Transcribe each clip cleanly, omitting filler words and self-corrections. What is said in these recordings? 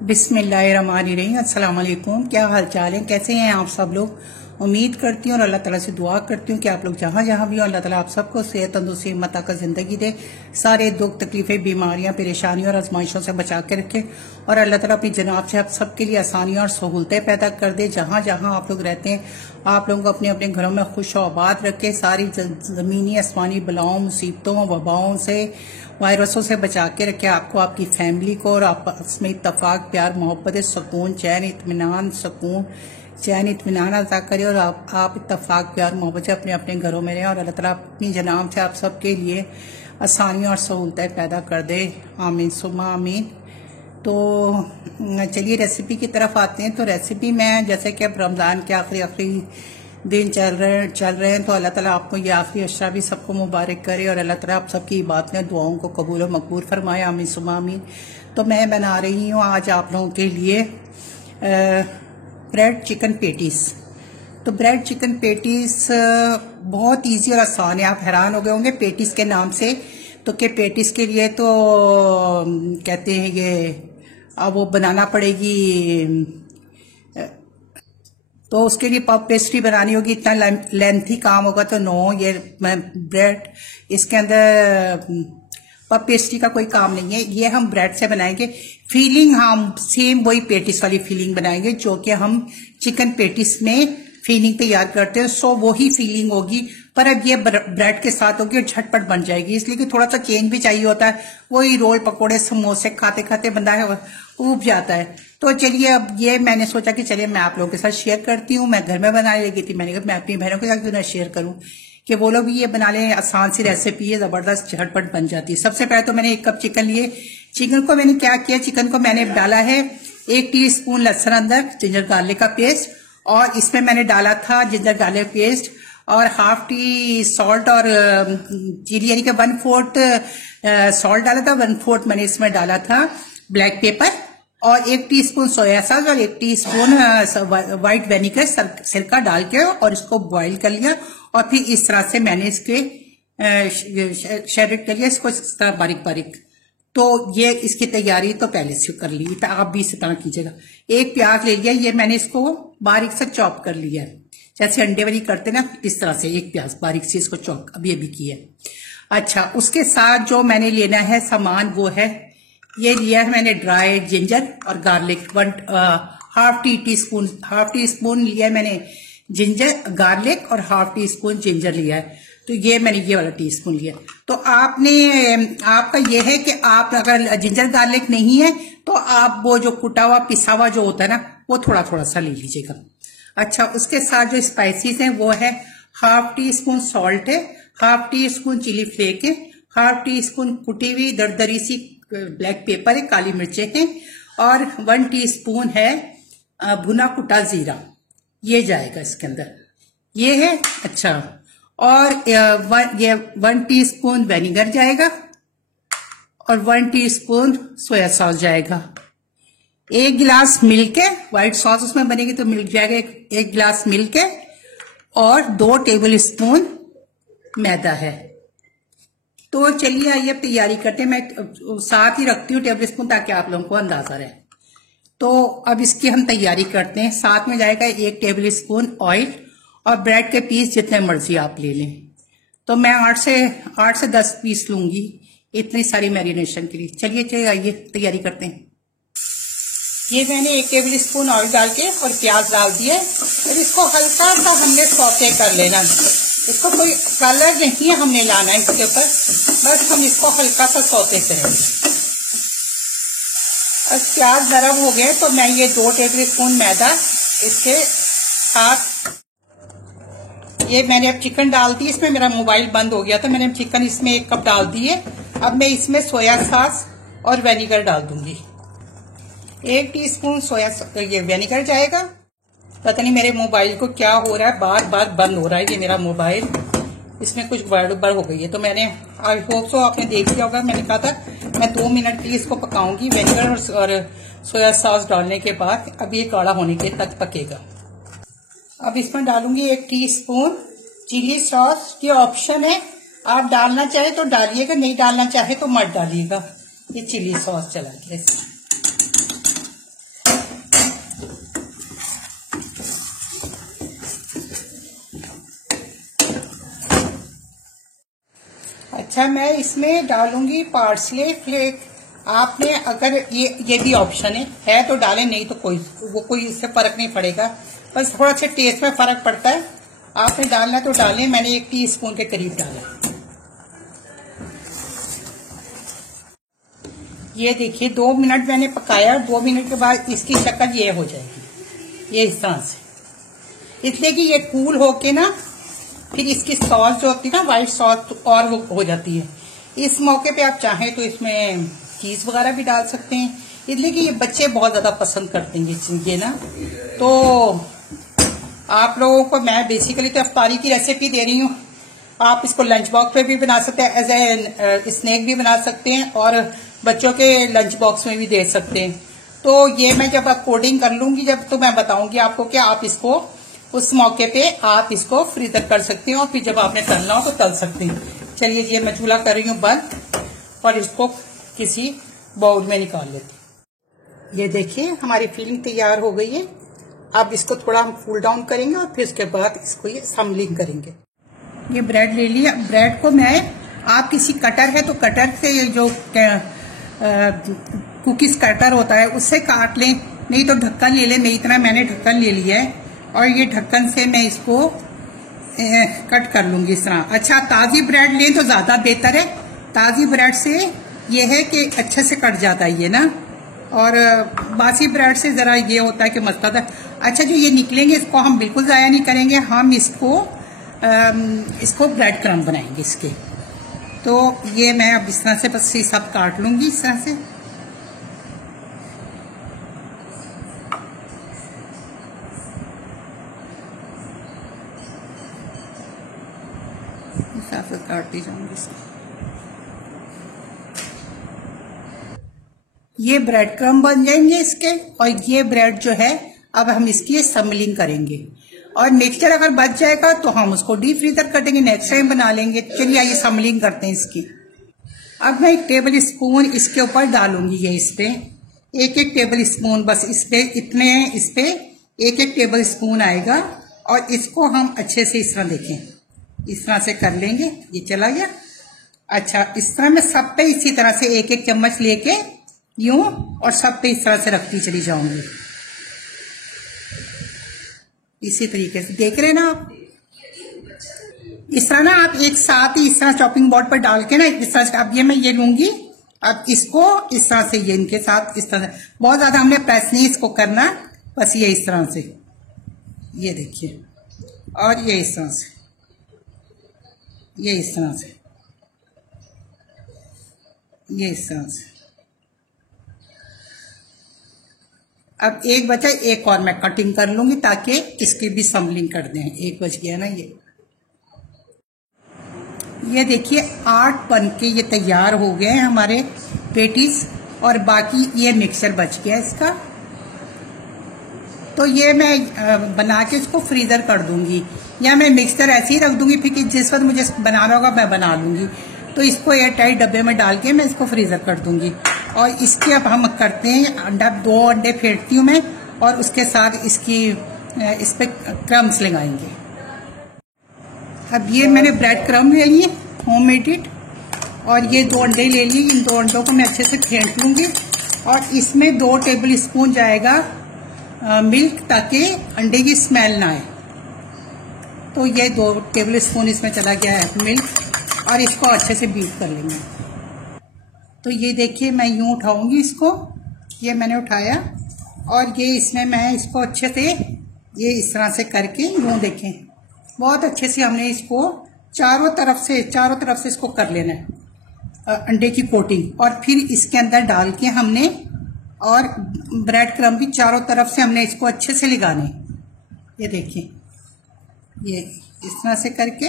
बिस्मिल्लाहिर्रहमानिर्रहीम। अस्सलाम वालेकुम। क्या हाल चाल है, कैसे हैं आप सब लोग। उम्मीद करती हूँ और अल्लाह ताला से दुआ करती हूँ कि आप लोग जहाँ जहाँ भी हो अल्लाह ताला आप सबको सेहत तंदुरुस्ती हिम्मत ताकत जिंदगी दे, सारे दुख तकलीफें बीमारियां परेशानियों और आजमाइशों से बचा के रखे और अल्लाह ताला अपनी जनाब से आप सबके लिए आसानियां और सहूलतें पैदा कर दे। जहाँ जहाँ आप लोग रहते हैं आप लोगों को अपने अपने घरों में खुश आबाद रखे, सारी जमीनी आसमानी बलाओं मुसीबतों वबाओं से वायरसों से बचा के रखे आपको, आपकी फैमिली को, और आपस में इत्तफाक प्यार मोहब्बत सुकून चैन इत्मीनान अता करे और आप इत्तफाक प्यार मोहब्बत से अपने अपने घरों में रहें और अल्लाह ताला अपनी जनाब से आप सबके लिए आसानियां और सहूलतें पैदा कर दे। आमीन सुम्मा आमीन। तो चलिए रेसिपी की तरफ आते हैं। तो रेसिपी में जैसे कि अब रमज़ान के आखिरी दिन चल रहे हैं तो अल्लाह ताला आपको ये आखिरी अशरा भी सबको मुबारक करे और अल्लाह ताला आप सबकी इबादतें दुआओं को कबूल और मकबूल फरमाए। आमीन सुम्मा आमीन। तो मैं बना रही हूँ आज आप लोगों के लिए ब्रेड चिकन पेटीज। तो ब्रेड चिकन पेटीज बहुत इजी और आसान है। आप हैरान हो गए होंगे पेटीज के नाम से, तो कि पेटीज के लिए तो कहते हैं ये अब वो बनाना पड़ेगी, तो उसके लिए पफ पेस्ट्री बनानी होगी, इतना लेंथी काम होगा। तो नो, ये ब्रेड इसके अंदर पफ पेस्ट्री का कोई काम नहीं है, ये हम ब्रेड से बनाएंगे। फीलिंग हम सेम वही पेटिस वाली फीलिंग बनाएंगे जो कि हम चिकन पेटिस में फीलिंग तैयार करते हैं, सो वही फीलिंग होगी, पर अब ये ब्रेड के साथ होगी और झटपट बन जाएगी। इसलिए कि थोड़ा सा चेंज भी चाहिए होता है, वही रोल पकोड़े समोसे खाते खाते बंदा है ऊब जाता है। तो चलिए अब ये मैंने सोचा कि चलिए मैं आप लोगों के साथ शेयर करती हूँ। मैं घर में बनाने लगी थी, मैंने कहा मैं अपनी बहनों के साथ क्यों ना शेयर करूँ कि वो लोग भी ये बना लें। आसान सी रेसिपी है, जबरदस्त झटपट बन जाती है। सबसे पहले तो मैंने 1 कप चिकन लिए। चिकन को मैंने क्या किया, चिकन को मैंने डाला है 1 टीस्पून लहसुन अदरक जिंजर गार्लिक का पेस्ट, और इसमें मैंने डाला था जिंजर गार्लिक पेस्ट और हाफ टी सॉल्ट और चिली यानी कि 1/4 सॉल्ट डाला था, 1/4 मैंने इसमें डाला था ब्लैक पेपर, और 1 टीस्पून सोया सॉस और 1 टीस्पून व्हाइट विनेगर सिरका डाल के और इसको बॉईल कर लिया। और फिर इस तरह से मैंने इसके शेडेड कर लिया, इसको इस तरह बारीक बारीक। तो ये इसकी तैयारी तो पहले से कर ली, तो आप भी इसी तरह कीजिएगा। 1 प्याज ले लिया, ये मैंने इसको बारीक से चॉप कर लिया है, जैसे अंडे वाली करते ना इस तरह से 1 प्याज बारीक से इसको चॉप अभी किया है। अच्छा, उसके साथ जो मैंने लेना है सामान वो है, ये लिया है मैंने ड्राई जिंजर और गार्लिक, हाफ टी स्पून लिया है मैंने जिंजर गार्लिक और हाफ टी स्पून जिंजर लिया है। तो ये मैंने ये वाला टीस्पून लिया। तो आपका ये है कि आप अगर जिंजर गार्लिक नहीं है तो आप वो जो कुटा हुआ पिसा हुआ जो होता है ना वो थोड़ा थोड़ा सा ले लीजिएगा। अच्छा, उसके साथ जो स्पाइसेस हैं वो है हाफ टी स्पून सॉल्ट है, half teaspoon chilli flake है, हाफ टी स्पून कुटी हुई दरदरी सी ब्लैक पेपर है, काली मिर्चें हैं, और 1 टीस्पून है भुना कुटा जीरा, ये जाएगा इसके अंदर, ये है। अच्छा, और ये 1 टीस्पून विनेगर जाएगा और 1 टीस्पून सोया सॉस जाएगा। 1 गिलास मिल्क है, व्हाइट सॉस उसमें बनेगी तो मिल्क जाएगा 1 गिलास मिल्क है, और 2 टेबल स्पून मैदा है। तो चलिए आइए अब तैयारी करते हैं। मैं साथ ही रखती हूँ टेबल स्पून ताकि आप लोगों को अंदाजा रहे। तो अब इसकी हम तैयारी करते हैं। साथ में जाएगा 1 टेबल स्पून ऑयल, और ब्रेड के पीस जितने मर्जी आप ले लें। तो मैं 8 से 10 पीस लूंगी इतनी सारी मैरिनेशन के लिए। चलिए आइए तैयारी करते हैं। ये मैंने 1 टेबल स्पून ऑयल डाल के और प्याज डाल दिया, और इसको हल्का सा हमने सौते कर लेना। इसको कोई कलर नहीं है हमने लाना है इसके ऊपर, बस हम इसको हल्का सा सौते करेंगे। अब प्याज नरम हो गए तो मैं ये 2 टेबल स्पून मैदा इसके साथ, ये मैंने अब चिकन डाल दी। इसमें मेरा मोबाइल बंद हो गया था, मैंने चिकन इसमें 1 कप डाल दी है। अब मैं इसमें सोया सॉस और विनेगर डाल दूंगी। 1 टीस्पून ये विनेगर जाएगा। पता नहीं मेरे मोबाइल को क्या हो रहा है, बार बार बंद हो रहा है ये मेरा मोबाइल, इसमें कुछ गड़बड़ हो गई है। तो मैंने आई होप सो आपने देख लिया होगा, मैंने कहा था मैं 2 मिनट के लिए इसको पकाऊंगी विनेगर और सोया सॉस डालने के बाद। अब ये गाढ़ा होने के तक पकेगा। अब इसमें डालूंगी 1 टीस्पून चिली सॉस, ये ऑप्शन है, आप डालना चाहे तो डालिएगा, नहीं डालना चाहे तो मत डालिएगा। ये चिली सॉस चला गया। अच्छा, मैं इसमें डालूंगी पार्सले फ्लेक। आपने अगर ये भी ऑप्शन है तो डालें, नहीं तो कोई इससे फर्क नहीं पड़ेगा। बस थोड़ा सा टेस्ट में फर्क पड़ता है। आपने डालना तो डालें। मैंने 1 टीस्पून के करीब डाला। ये देखिए 2 मिनट मैंने पकाया। 2 मिनट के बाद इसकी शक्ल ये हो जाएगी, ये इस तरह से। इसलिए कि ये कूल होके ना फिर इसकी सॉस जो होती है ना, व्हाइट सॉस और वो हो जाती है। इस मौके पे आप चाहें तो इसमें चीज वगैरह भी डाल सकते हैं, इसलिए कि ये बच्चे बहुत ज्यादा पसंद करते हैं ये ना। तो आप लोगों को मैं बेसिकली तो अफ्तारी की रेसिपी दे रही हूँ। आप इसको लंच बॉक्स पे भी बना सकते हैं, एज ए स्नैक भी बना सकते हैं, और बच्चों के लंच बॉक्स में भी दे सकते हैं। तो ये मैं जब कोडिंग कर लूंगी जब, तो मैं बताऊंगी आपको कि आप इसको उस मौके पे आप इसको फ्रीजर कर सकते हैं, और फिर जब आपने तलना हो तो तल सकते हैं। चलिए, ये मैं चूल्हा कर रही हूँ बंद, और इसको किसी बाउल में निकाल लेते हैं। ये देखिए हमारी फिलिंग तैयार हो गई है। अब इसको थोड़ा हम कूल डाउन करेंगे, और फिर उसके बाद इसको ये सम्बलिंग करेंगे। ये ब्रेड ले लिया। ब्रेड को मैं, आप किसी कटर है तो कटर से, जो कुकीज कटर होता है उससे काट लें, नहीं तो ढक्कन ले लें। मेरी तरह मैंने ढक्कन ले लिया है, और ये ढक्कन से मैं इसको कट कर लूंगी इस तरह। अच्छा, ताजी ब्रेड लें तो ज्यादा बेहतर है। ताजी ब्रेड से ये है कि अच्छे से कट जाता है ये ना, और बासी ब्रेड से जरा ये होता है कि मसला था। अच्छा, जो ये निकलेंगे इसको हम बिल्कुल जाया नहीं करेंगे, हम इसको ब्रेड क्रम्ब बनाएंगे इसके। तो ये मैं अब इस तरह से बस ये सब काट लूंगी इस तरह से। इस तरह से काटती जाऊंगी इसको। ये ब्रेड क्रम्ब बन जाएंगे इसके, और ये ब्रेड जो है अब हम इसकी सम्बलिंग करेंगे, और मिक्सचर अगर बच जाएगा तो हम उसको डीप फ्रीजर कर देंगे, नेक्स्ट टाइम बना लेंगे। चलिए आइए सम्बलिंग करते हैं इसकी। अब मैं 1 टेबल स्पून इसके ऊपर डालूंगी, ये इस पे 1 टेबल स्पून, बस इस पे 1 टेबल स्पून आएगा, और इसको हम अच्छे से इस तरह देखें, इस तरह से कर लेंगे। ये चला गया। अच्छा, इस तरह मैं सब पे इसी तरह से 1 चम्मच लेके यूं, और सब पे इस तरह से रखती चली जाऊंगी, इसी तरीके से। देख रहे हैं ना आप, इस तरह ना आप एक साथ ही इस तरह चॉपिंग बोर्ड पर डाल के ना इस तरह से। अब ये मैं ये लूंगी, अब इसको इस तरह से ये इनके साथ इस तरह से, बहुत ज्यादा हमने प्रेस नहीं इसको करना, बस ये इस तरह से, ये देखिए, और ये इस तरह से, ये इस तरह से, ये इस तरह से। अब 1 बचा, 1 और मैं कटिंग कर लूंगी ताकि इसकी भी सम्बलिंग कर दें। 1 बच गया ना ये देखिए 8 बन के ये तैयार हो गए हैं हमारे पेटीज, और बाकी ये मिक्सचर बच गया इसका। तो ये मैं बना के इसको फ्रीजर कर दूंगी, या मैं मिक्सचर ऐसे ही रख दूंगी, फिर जिस वक्त मुझे बनाना होगा मैं बना लूंगी। तो इसको एयर टाइट डब्बे में डाल के मैं इसको फ्रीजर कर दूंगी। और इसके अब हम करते हैं अंडा, 2 अंडे फेंटती हूँ मैं, और उसके साथ इस पे क्रम्स लगाएंगे। अब ये मैंने ब्रेड क्रम्ब ले लिए होममेड इट, और ये 2 अंडे ले लिए। इन 2 अंडों को मैं अच्छे से फेंट लूंगी, और इसमें 2 टेबल स्पून जाएगा मिल्क, ताकि अंडे की स्मेल ना आए। तो ये 2 टेबल स्पून इसमें चला गया है मिल्क, और इसको अच्छे से बीट कर लेंगे। तो ये देखिए मैं यूं उठाऊंगी इसको, ये मैंने उठाया, और ये इसमें मैं इसको अच्छे से ये इस तरह से करके यूं देखें, बहुत अच्छे से हमने इसको चारों तरफ से इसको कर लेना है अंडे की कोटिंग, और फिर इसके अंदर डाल के हमने, और ब्रेड क्रम्ब भी चारों तरफ से हमने इसको अच्छे से लगाने। ये देखिए, ये इस तरह से करके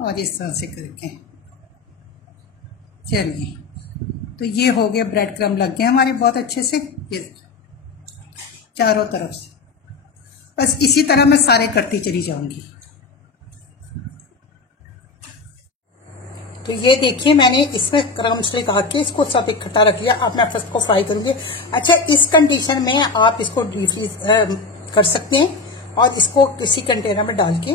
और इस तरह से करके। चलिए, तो ये हो गया, ब्रेड क्रम्ब लग गए हमारे बहुत अच्छे से, ये चारों तरफ से। बस इसी तरह मैं सारे करती चली जाऊंगी। तो ये देखिए मैंने इसमें क्रम्स लगा के इसको सब इकट्ठा रख लिया। अब मैं फर्स्ट को फ्राई करूंगी। अच्छा, इस कंडीशन में आप इसको डीप फ्रीज कर सकते हैं, और इसको किसी कंटेनर में डाल के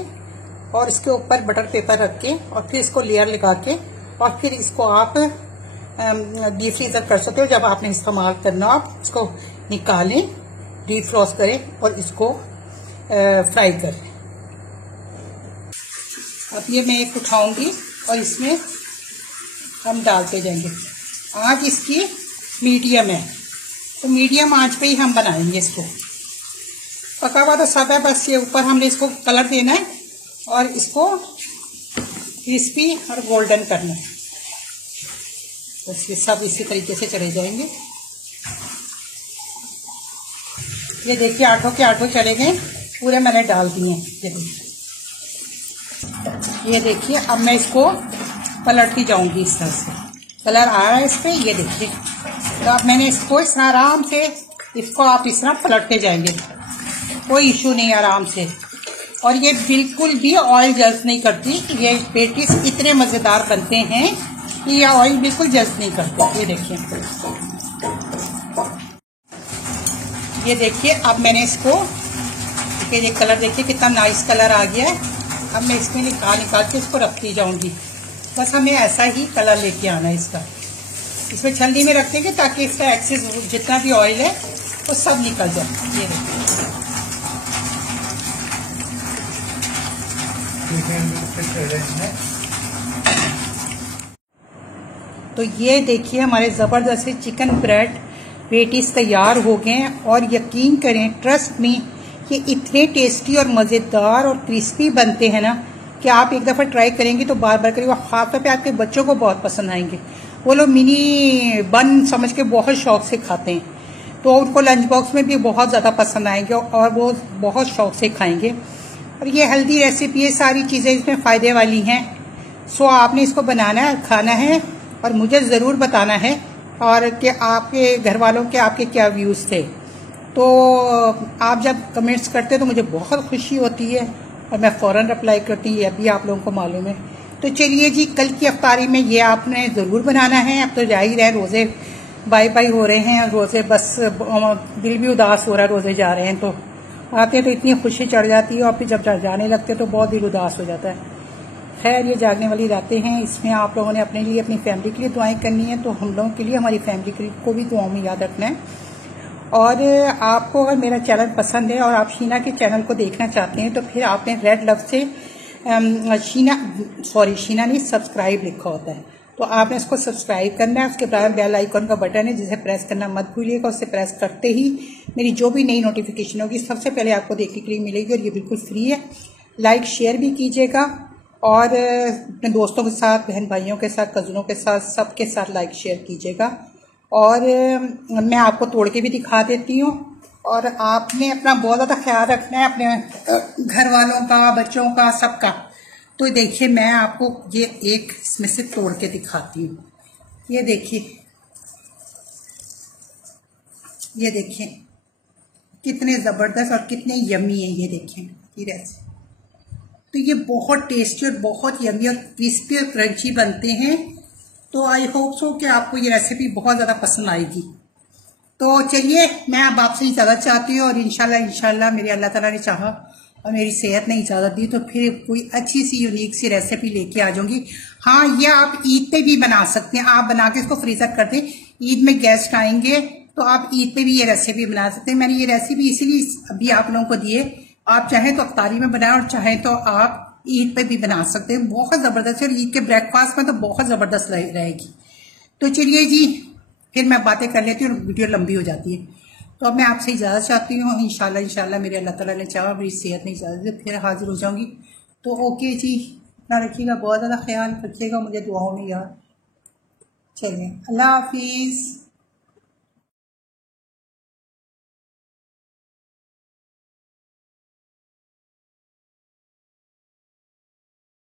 और इसके ऊपर बटर पेपर रख के और फिर इसको लेयर लगा के और फिर इसको आप डीप फ्रीजर कर सकते हो। जब आपने इस्तेमाल करना आप इसको निकालें, डीप फ्रोस्ट करें और इसको फ्राई करें। अब ये मैं एक उठाऊंगी और इसमें हम डालते जाएंगे। आंच इसकी मीडियम है, तो मीडियम आंच पे ही हम बनाएंगे इसको। पका हुआ तो सब है, बस ये ऊपर हमने इसको कलर देना है और इसको क्रिस्पी और गोल्डन करना है। बस ये सब इसी तरीके से चले जाएंगे। ये देखिए आठों के आठों चले गए, पूरे मैंने डाल दिए हैं। ये देखिए अब मैं इसको पलटती जाऊंगी इस तरह से। कलर आ रहा है इस पे, ये देखिए। तो अब मैंने इसको इस आराम से इसको आप इस तरह पलटते जाएंगे, कोई इशू नहीं, आराम से। और ये बिल्कुल भी ऑयल जल्द नहीं करती। ये पेटीज इतने मजेदार बनते हैं कि ये ऑयल बिल्कुल जल्द नहीं करते। ये देखिए, ये देखिए अब मैंने इसको, ये कलर देखिए कितना नाइस कलर आ गया है। अब मैं इसमें निकाल के इसको रखती जाऊंगी। बस हमें ऐसा ही कलर लेके आना है इसका। इसमें छलनी में रख देंगे ताकि इसका एक्सेस जितना भी ऑयल है वो सब निकल जाए। ये देखिए, तो ये देखिए हमारे जबरदस्त चिकन ब्रेड पेटीज तैयार हो गए हैं। और यकीन करें, ट्रस्ट मी, ये इतने टेस्टी और मजेदार और क्रिस्पी बनते हैं ना कि आप एक दफा ट्राई करेंगे तो बार बार करेंगे। खासतौर पे आपके बच्चों को बहुत पसंद आएंगे। वो लोग मिनी बन समझ के बहुत शौक से खाते हैं, तो उनको लंच बॉक्स में भी बहुत ज्यादा पसंद आएंगे और वो बहुत शौक से खाएंगे। और ये हेल्दी रेसिपी है, सारी चीजें इसमें फायदे वाली हैं। सो आपने इसको बनाना है, खाना है और मुझे जरूर बताना है और कि आपके घर वालों के आपके क्या व्यूज थे। तो आप जब कमेंट्स करते तो मुझे बहुत खुशी होती है और मैं फौरन रिप्लाई करती हूँ, ये भी आप लोगों को मालूम है। तो चलिए जी, कल की अफ्तारी में ये आपने ज़रूर बनाना है। अब तो जा ही रहे, रोज़े बाय बाय हो रहे हैं, रोज़े बस दिल भी उदास हो रहा है, रोज़े जा रहे हैं। तो आते तो इतनी खुशी चढ़ जाती है और फिर जब जाने लगते तो बहुत दिल उदास हो जाता है। खैर, ये जागने वाली रातें हैं, इसमें आप लोगों ने अपने लिए, अपनी फैमिली के लिए दुआएं करनी है। तो हम लोगों के लिए, हमारी फैमिली को भी दुआओं में याद रखना है। और आपको अगर मेरा चैनल पसंद है और आप शीना के चैनल को देखना चाहते हैं तो फिर आपने रेड लव से शीना नहीं, सब्सक्राइब लिखा होता है, तो आपने इसको सब्सक्राइब करना है। उसके बाद बेल आइकन का बटन है जिसे प्रेस करना मत भूलिएगा। उससे प्रेस करते ही मेरी जो भी नई नोटिफिकेशन होगी सबसे पहले आपको देखने के लिए मिलेगी और ये बिल्कुल फ्री है। लाइक शेयर भी कीजिएगा और अपने दोस्तों के साथ, बहन भाइयों के साथ, कज़नों के साथ, सबके साथ लाइक शेयर कीजिएगा। और मैं आपको तोड़ के भी दिखा देती हूँ। और आपने अपना बहुत ज़्यादा ख्याल रखना है, अपने घर वालों का, बच्चों का, सबका। तो देखिए, मैं आपको ये एक इसमें से तोड़ के दिखाती हूँ। ये देखिए, ये देखिए कितने ज़बरदस्त और कितने यमी है। ये देखिए ये रेसिपी, तो ये बहुत टेस्टी और बहुत यमी और क्रिस्पी और क्रंची बनते हैं। तो आई होप सो कि आपको ये रेसिपी बहुत ज़्यादा पसंद आएगी। तो चलिए, मैं अब आपसे इजाज़त चाहती हूँ और इंशाल्लाह मेरे अल्लाह ताला ने चाहा और मेरी सेहत ने इजाज़त दी तो फिर कोई अच्छी सी यूनिक सी रेसिपी लेके आ जाऊंगी। हाँ, ये आप ईद पे भी बना सकते हैं। आप बना के इसको फ्रीजर कर दें, ईद में गेस्ट आएंगे तो आप ईद पे भी ये रेसिपी बना सकते हैं। मैंने ये रेसिपी इसीलिए अभी आप लोगों को दी है। आप चाहें तो अफ्तारी में बनाएं और चाहें तो आप ईद पे भी बना सकते हैं। बहुत ज़बरदस्त है और ईद के ब्रेकफास्ट में तो बहुत ज़बरदस्त रहेगी। तो चलिए जी, फिर मैं बातें कर लेती हूँ और वीडियो लंबी हो जाती है। तो अब मैं आपसे इजाज़त चाहती हूँ। इंशाल्लाह मेरे अल्लाह ताला ने चाहा, मेरी सेहत ने इजाज़त दी, फिर हाजिर हो जाऊंगी। तो ओके जी, अपना रखिएगा, बहुत ज़्यादा ख्याल रखिएगा, मुझे दुआओं में याद। चलिए, अल्लाह हाफिज़।